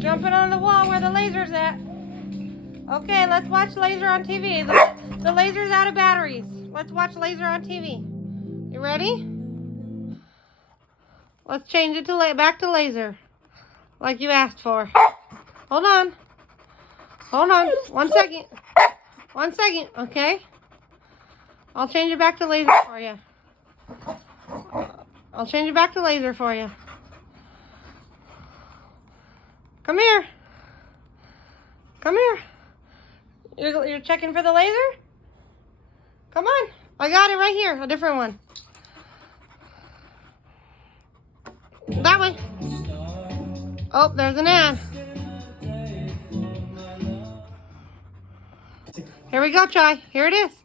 Jumping on the wall where the laser's at. Okay, let's watch laser on TV. The laser's out of batteries. Let's watch laser on TV. You ready? Let's change it to back to laser, like you asked for. Hold on. Hold on. 1 second. 1 second, okay? I'll change it back to laser for you. I'll change it back to laser for you. Come here. Come here. You're checking for the laser? Come on. I got it right here. A different one. That way. Oh, there's an ad. Here we go, Chai. Here it is.